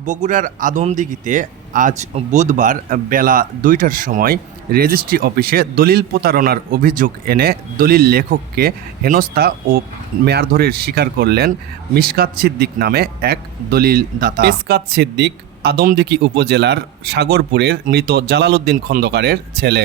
বগুড়ার আদমদিঘিতে আজ বুধবার বেলা দুইটার সময় রেজিস্ট্রি অফিসে দলিল প্রতারণার অভিযোগ এনে দলিল লেখককে হেনস্থা ও মেয়ারধরের স্বীকার করলেন মিসকাত সিদ্দিক নামে এক দলিল দাতা মিসকাত সিদ্দিক আদমদিঘি উপজেলার সাগরপুরের মৃত জালালউদ্দিন খন্দকারের ছেলে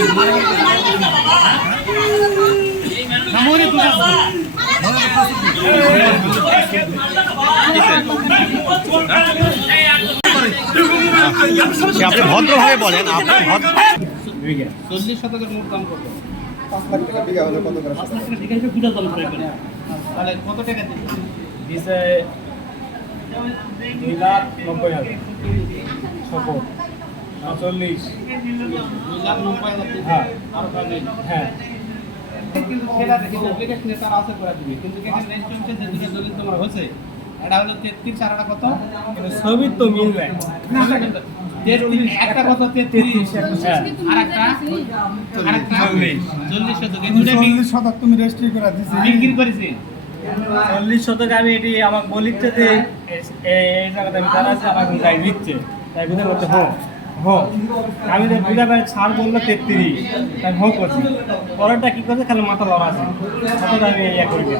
আপনি ভদ্রভাবে বলেন আপনি ভদ্র চল্লিশ শতকের মোট দাম কত? পাঁচ লাখ টাকা বিঘা হলে কত করে? তাহলে কত টাকা দিবে দুই লাখ নব্বই হাজার। সফর চল্লিশ। দুই লাখ নব্বই হাজার। হ্যাঁ। হ্যাঁ। কিন্তু সেটা ডুপ্লিকেট নেতার আছে করে দিবে। কিন্তু রেজিস্ট্রেশন যে দুটো দলিল তোমার হয়েছে এটা হলো তেত্রিশ আর একটা কত কিন্তু তো মিল একটা কত? তেত্রিশ। হ্যাঁ। আর একটা চল্লিশ। শতক। চল্লিশ শতক তুমি রেজিস্ট্রি করে দিছি। বিক্রি করেছি। চল্লিশ শতক আমি এটি আমাকে বলিতে যে এ- এই জায়গাতে আমি দাঁড়া আছে আমাকে দিচ্ছে। তাই ভিতরে বলতে হো হো আমি তো দুটা ভাই ছাড় বলল তেত্রিশ। আমি হো করছি পরেরটা কি করছে? খালি মাথা লড়া আছে আমি ইয়ে করি।